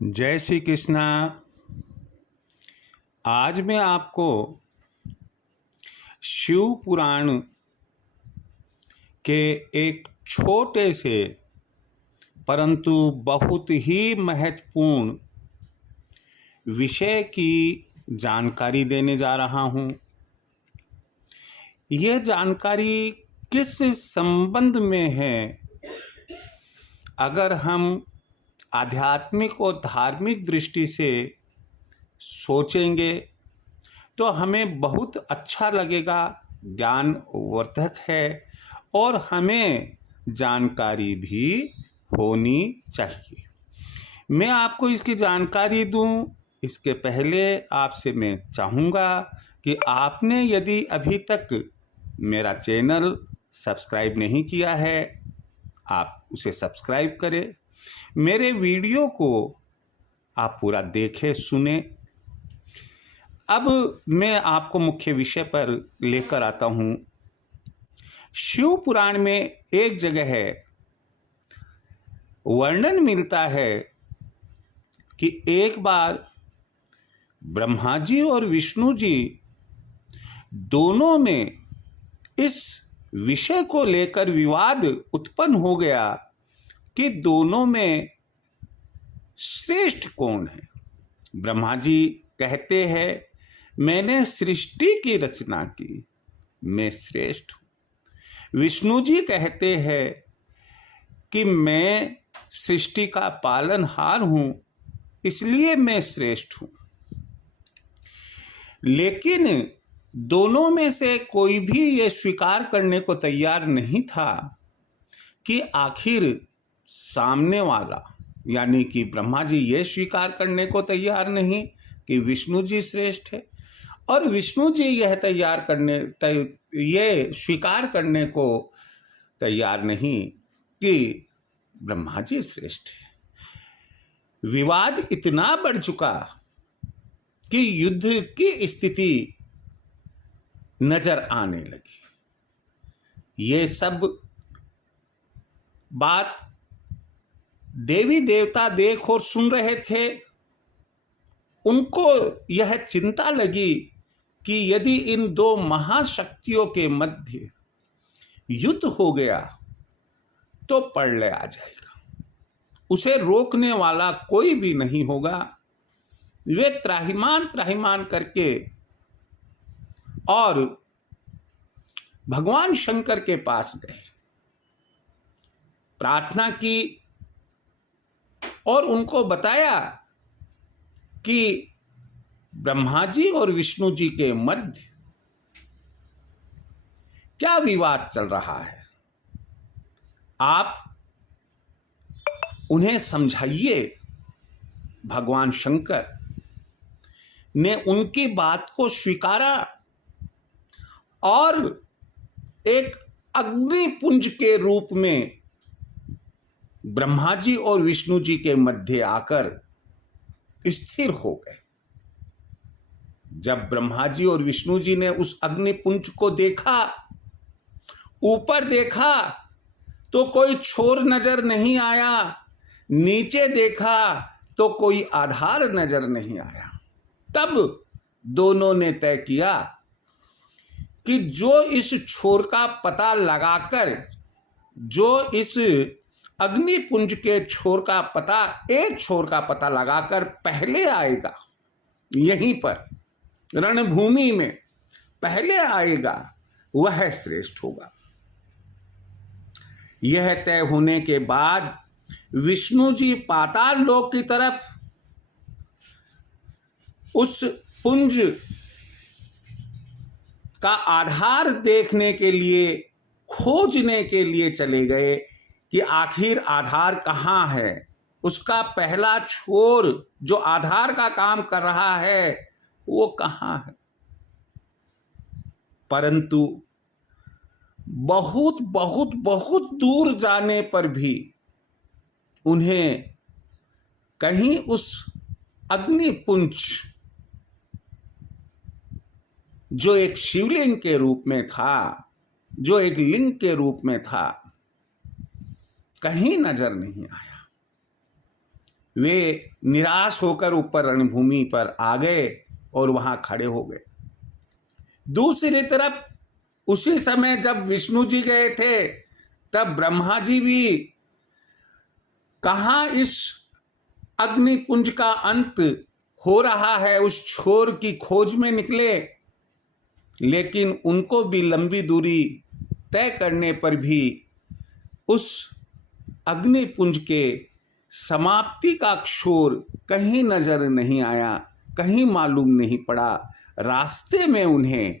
जय श्री कृष्णा। आज मैं आपको शिव पुराण के एक छोटे से परंतु बहुत ही महत्वपूर्ण विषय की जानकारी देने जा रहा हूँ। यह जानकारी किस संबंध में है? अगर हम आध्यात्मिक और धार्मिक दृष्टि से सोचेंगे तो हमें बहुत अच्छा लगेगा, ज्ञानवर्धक है और हमें जानकारी भी होनी चाहिए। मैं आपको इसकी जानकारी दूं, इसके पहले आपसे मैं चाहूँगा कि आपने यदि अभी तक मेरा चैनल सब्सक्राइब नहीं किया है, आप उसे सब्सक्राइब करें। मेरे वीडियो को आप पूरा देखें, सुने। अब मैं आपको मुख्य विषय पर लेकर आता हूँ। शिव पुराण में एक जगह है वर्णन मिलता है कि एक बार ब्रह्मा जी और विष्णु जी दोनों में इस विषय को लेकर विवाद उत्पन्न हो गया कि दोनों में श्रेष्ठ कौन है। ब्रह्मा जी कहते हैं मैंने सृष्टि की रचना की, मैं श्रेष्ठ हूं। विष्णु जी कहते हैं कि मैं सृष्टि का पालनहार हूं, इसलिए मैं श्रेष्ठ हूं। लेकिन दोनों में से कोई भी ये स्वीकार करने को तैयार नहीं था कि आखिर सामने वाला, यानी कि ब्रह्मा जी ये स्वीकार करने को तैयार नहीं कि विष्णु जी श्रेष्ठ है, और विष्णु जी ये स्वीकार करने को तैयार नहीं कि ब्रह्मा जी श्रेष्ठ है। विवाद इतना बढ़ चुका कि युद्ध की स्थिति नजर आने लगी। ये सब बात देवी देवता देख और सुन रहे थे। उनको यह चिंता लगी कि यदि इन दो महाशक्तियों के मध्य युद्ध हो गया तो प्रलय आ जाएगा, उसे रोकने वाला कोई भी नहीं होगा। वे त्राहिमाम करके और भगवान शंकर के पास गए, प्रार्थना की और उनको बताया कि ब्रह्मा जी और विष्णु जी के मध्य क्या विवाद चल रहा है, आप उन्हें समझाइए। भगवान शंकर ने उनकी बात को स्वीकारा और एक अग्निपुंज के रूप में ब्रह्मा जी और विष्णु जी के मध्य आकर स्थिर हो गए। जब ब्रह्मा जी और विष्णु जी ने उस अग्निपुंज को देखा, ऊपर देखा तो कोई छोर नजर नहीं आया, नीचे देखा तो कोई आधार नजर नहीं आया। तब दोनों ने तय किया कि जो इस छोर का पता लगाकर, जो इस अग्निपुंज के छोर का पता, एक छोर का पता लगाकर पहले आएगा, यहीं पर रणभूमि में पहले आएगा, वह श्रेष्ठ होगा। यह तय होने के बाद विष्णु जी पाताल लोक की तरफ उस पुंज का आधार देखने के लिए, खोजने के लिए चले गए कि आखिर आधार कहाँ है, उसका पहला छोर जो आधार का काम कर रहा है वो कहाँ है। परंतु बहुत बहुत बहुत दूर जाने पर भी उन्हें कहीं उस अग्निपुंज, जो एक शिवलिंग के रूप में था, जो एक लिंग के रूप में था, कहीं नजर नहीं आया। वे निराश होकर ऊपर रणभूमि पर आ गए और वहां खड़े हो गए। दूसरी तरफ उसी समय जब विष्णु जी गए थे, तब ब्रह्मा जी भी कहाँ इस अग्निपुंज का अंत हो रहा है उस छोर की खोज में निकले, लेकिन उनको भी लंबी दूरी तय करने पर भी उस अग्निपुंज के समाप्ति का शोर कहीं नजर नहीं आया, कहीं मालूम नहीं पड़ा। रास्ते में उन्हें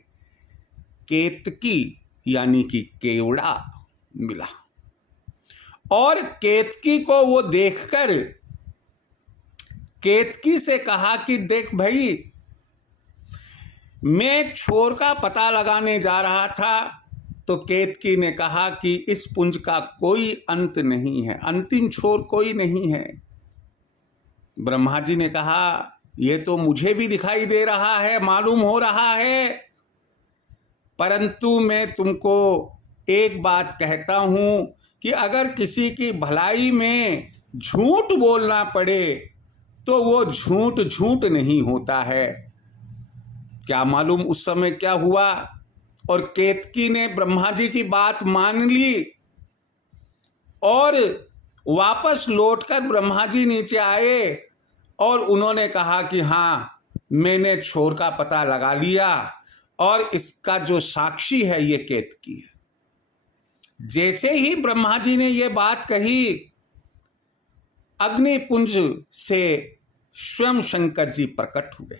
केतकी यानी कि केवड़ा मिला और केतकी को वो देखकर केतकी से कहा कि देख भाई, मैं छोर का पता लगाने जा रहा था, तो केतकी ने कहा कि इस पुंज का कोई अंत नहीं है, अंतिम छोर कोई नहीं है। ब्रह्मा जी ने कहा ये तो मुझे भी दिखाई दे रहा है, मालूम हो रहा है, परंतु मैं तुमको एक बात कहता हूं कि अगर किसी की भलाई में झूठ बोलना पड़े तो वो झूठ झूठ नहीं होता है। क्या मालूम उस समय क्या हुआ, और केतकी ने ब्रह्मा जी की बात मान ली और वापस लौटकर ब्रह्मा जी नीचे आए और उन्होंने कहा कि हाँ, मैंने छोर का पता लगा लिया और इसका जो साक्षी है ये केतकी है। जैसे ही ब्रह्मा जी ने ये बात कही, अग्निपुंज से स्वयं शंकर जी प्रकट हुए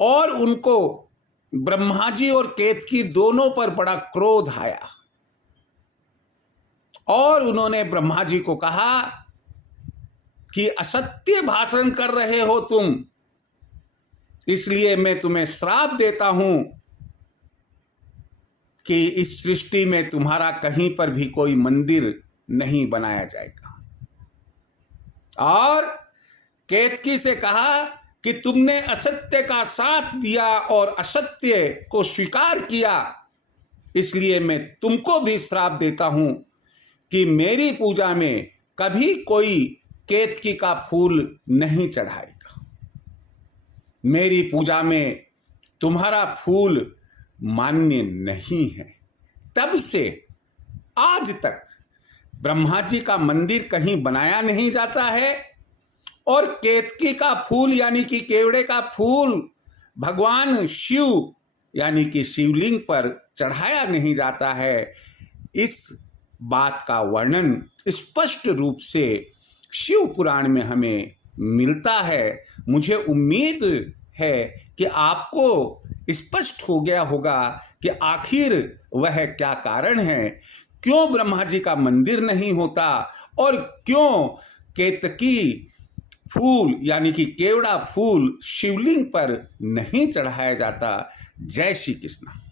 और उनको ब्रह्मा जी और केतकी दोनों पर बड़ा क्रोध आया और उन्होंने ब्रह्मा जी को कहा कि असत्य भाषण कर रहे हो तुम, इसलिए मैं तुम्हें श्राप देता हूं कि इस सृष्टि में तुम्हारा कहीं पर भी कोई मंदिर नहीं बनाया जाएगा। और केतकी से कहा कि तुमने असत्य का साथ दिया और असत्य को स्वीकार किया, इसलिए मैं तुमको भी श्राप देता हूं कि मेरी पूजा में कभी कोई केतकी का फूल नहीं चढ़ाएगा। मेरी पूजा में तुम्हारा फूल मान्य नहीं है। तब से आज तक ब्रह्मा जी का मंदिर कहीं बनाया नहीं जाता है और केतकी का फूल यानी कि केवड़े का फूल भगवान शिव यानी कि शिवलिंग पर चढ़ाया नहीं जाता है। इस बात का वर्णन स्पष्ट रूप से शिव पुराण में हमें मिलता है। मुझे उम्मीद है कि आपको स्पष्ट हो गया होगा कि आखिर वह क्या कारण है, क्यों ब्रह्मा जी का मंदिर नहीं होता और क्यों केतकी फूल यानी कि केवड़ा फूल शिवलिंग पर नहीं चढ़ाया जाता। जय श्री कृष्ण।